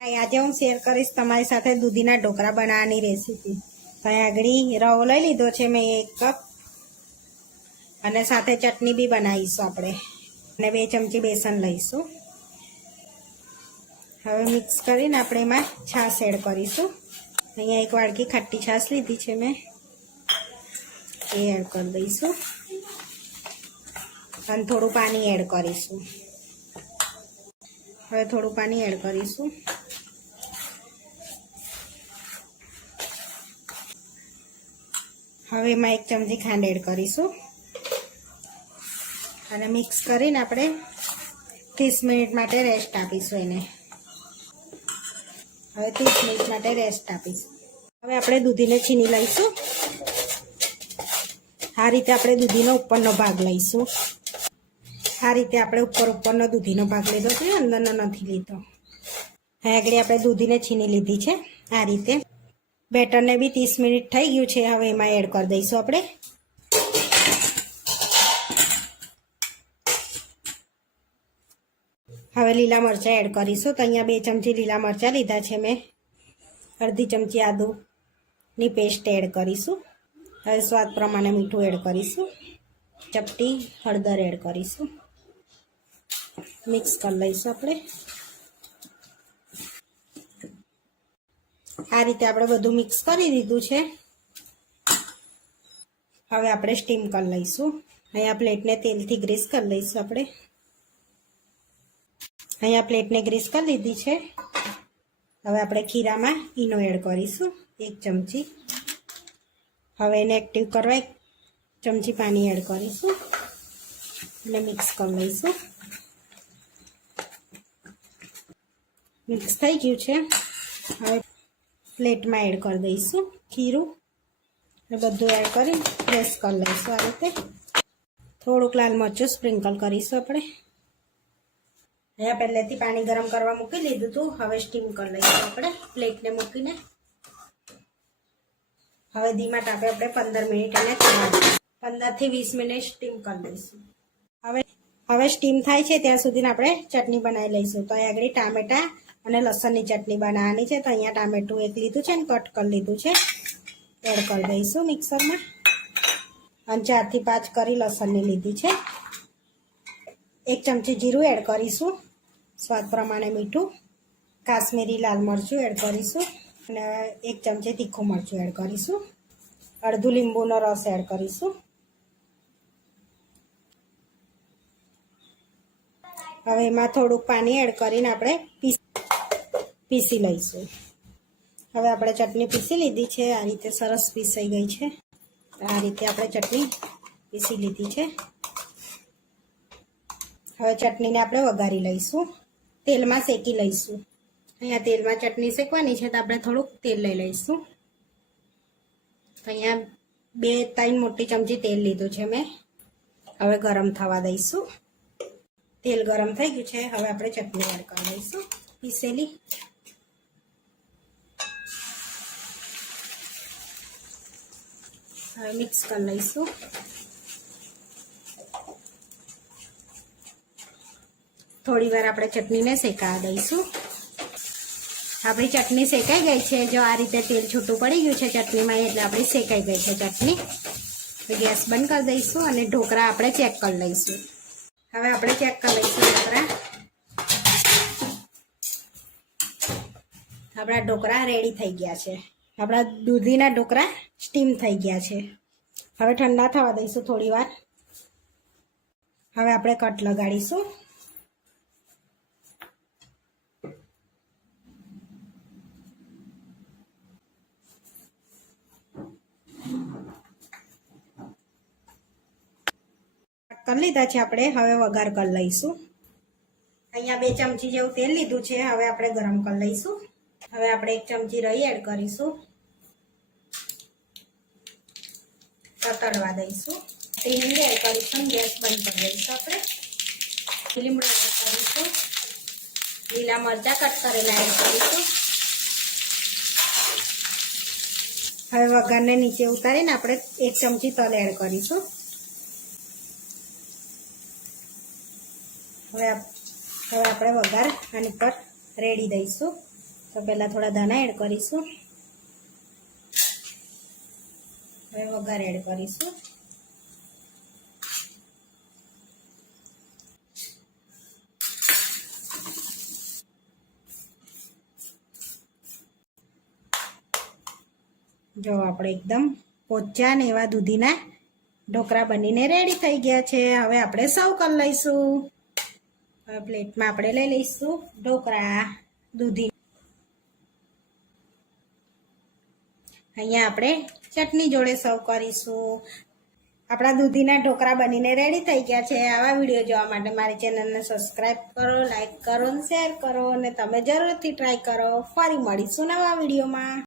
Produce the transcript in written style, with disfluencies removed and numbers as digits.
આજે હું શેર કરીશ તમારી સાથે દૂધીના ઢોકળા બનાવવાની રેસીપી. તો અહીં આગળ રવો લઈ લીધો છે મેં 1 કપ, અને સાથે ચટણી બી બનાવીશું આપણે, અને 2 ચમચી બેસન લઈશું. હવે મિક્સ કરીને આપણે એમાં છાશ એડ કરીશું. અહીંયા 1 વાડકી ખાટી છાશ લીધી છે મેં, એ એડ કરી દઈશું, અને થોડું પાણી એડ કરીશું. હવે થોડું પાણી એડ કરીશું. હવે એમાં 1 ચમચી ખાંડ એડ કરીશું, અને મિક્સ કરીને આપણે 30 મિનિટ માટે રેસ્ટ આપીશું એને. હવે 30 મિનિટ માટે રેસ્ટ આપીશું. હવે આપણે દૂધીને છીની લઈશું. આ રીતે આપણે દૂધીનો ઉપરનો ભાગ લઈશું. આ રીતે આપણે ઉપરનો દૂધીનો ભાગ લીધો છે, અંદરનો નથી લીધો. આગળ આપણે દૂધીને છીની લીધી છે આ રીતે. બેટરને બી 30 મિનિટ થઈ ગયું છે. હવે એમાં એડ કરી દઈશું આપણે. હવે લીલા મરચાં એડ કરીશું. તો અહીંયા 2 ચમચી લીલા મરચાં લીધા છે મેં. અડધી ચમચી આદુની પેસ્ટ એડ કરીશું. હવે સ્વાદ પ્રમાણે મીઠું એડ કરીશું. ચપટી હળદર એડ કરીશું. મિક્સ કરી લઈશું આપણે. આ રીતે આપણે બધું મિક્સ કરી દીધું છે. હવે આપણે સ્ટીમ કરી લઈશું. અહીંયા પ્લેટને તેલથી ગ્રીસ કરી લઈશું આપણે. અહીંયા પ્લેટને ગ્રીસ કરી દીધી છે. હવે આપણે ખીરામાં ઈનો એડ કરીશું 1 ચમચી. હવે એને એક્ટિવ કરવા 1 ચમચી પાણી એડ કરીશું, અને મિક્સ કરી લઈશું. મિક્સ થઈ ગયું છે. હવે પ્લેટમાં એડ કરી દઈશું ખીરું, અને બધું એડ કરી પ્રેસ કરી લઈશું આ રીતે. થોડુંક લાલ મરચું સ્પ્રિંકલ કરીશું આપણે. અહીંયા પહેલેથી પાણી ગરમ કરવા મૂકી દીધું હતું. હવે સ્ટીમ કરી લઈશું આપણે પ્લેટને મૂકીને. હવે ધીમા તાપે આપણે 15 મિનિટ એને 15 થી 20 મિનિટ સ્ટીમ કરી લઈશું. હવે સ્ટીમ થાય છે ત્યાં સુધી આપણે ચટણી બનાવી લઈશું. તો અહીં આગળ ટામેટા અને લસણની ચટણી બનાવવાની છે. તો અહીંયા ટામેટું 1 લીધું છે, અને કટ કરી લીધું છે, એડ કરી દઈશું મિક્સરમાં. અને 4 થી 5 કરી લસણની લીધી છે. 1 ચમચી જીરું એડ કરીશું, સ્વાદ પ્રમાણે મીઠું, કાશ્મીરી લાલ મરચું એડ કરીશું, અને 1 ચમચી તીખું મરચું એડ કરીશું. અડધું લીંબુનો રસ એડ કરીશું. હવે એમાં થોડુંક પાણી એડ કરીને આપણે પીસી લઈશું. હવે આપણે ચટણી પીસી લીધી છે. આ રીતે સરસ પીસાઈ ગઈ છે. આ રીતે આપણે ચટણી પીસી લીધી છે. હવે ચટણીને આપણે વઘારી લઈશું, તેલમાં શેકી લઈશું. અહીંયા તેલમાં ચટણી શેકવાની છે, તો આપણે થોડુંક તેલ લઈ લઈશું. અહીંયા 2-3 મોટી ચમચી તેલ લીધું છે મેં. હવે ગરમ થવા દઈશું. તેલ ગરમ થઈ ગયું છે. હવે આપણે ચટણી એડ કરી લઈશું પીસેલી. હવે મિક્સ કરી લઈશું. થોડી વાર આપણે ચટણીને શેકાવા દઈશું. આપણી ચટણી શેકાઈ ગઈ છે. જો આ રીતે તેલ છૂટું પડી ગયું છે ચટણીમાં, એટલે આપણી શેકાઈ ગઈ છે ચટણી. તો ગેસ બંધ કરી દઈશું, અને ઢોકળા આપણે ચેક કરી લઈશું. હવે આપણે ચેક કરી લઈશું ઢોકળા. આપણા ઢોકળા રેડી થઈ ગયા છે. આપણા દૂધીના ઢોકળા સ્ટીમ થઈ ગયા છે. હવે ઠંડા થવા દઈશું થોડી વાર. હવે આપણે કટ લગાડીશું. કરી લીધા છે આપણે. હવે વઘાર કરી લઈશું. અહીંયા 2 ચમચી જેવું તેલ લીધું છે. હવે આપણે ગરમ કરી લઈશું. હવે આપણે 1 ચમચી રાઈ એડ કરીશું, તળવા દઈશું. હિંગ એડ કરીશું, ગેસ બંધ કરી દઈશું આપણે. લીમડો એડ કરીશું, લીલા મરચાં કટ કરેલા એડ કરીશું. હવે વઘારને નીચે ઉતારીને આપણે 1 ચમચી તલ એડ કરીશું. હવે આપણે વઘાર આની પર રેડી દઈશું. તો પહેલાં થોડા ધાણા એડ કરીશું. હવે વઘાર એડ કરીશું. જો આપણે એકદમ પોચા ને એવા દૂધીના ઢોકળા બનીને રેડી થઈ ગયા છે. હવે આપણે સર્વ કરી લઈશું. હવે પ્લેટમાં આપણે લઈ લઈશું ઢોકળા દૂધી. અહીંયા આપણે ચટણી જોડે સર્વ કરીશું. આપણા દૂધીના ઢોકળા બનીને રેડી થઈ ગયા છે. આવા વિડીયો જોવા માટે મારી ચેનલને સબસ્ક્રાઈબ કરો, લાઈક કરો અને શેર કરો, અને તમે જરૂરથી ટ્રાય કરો. ફરી મળીશું નવા વિડીયોમાં.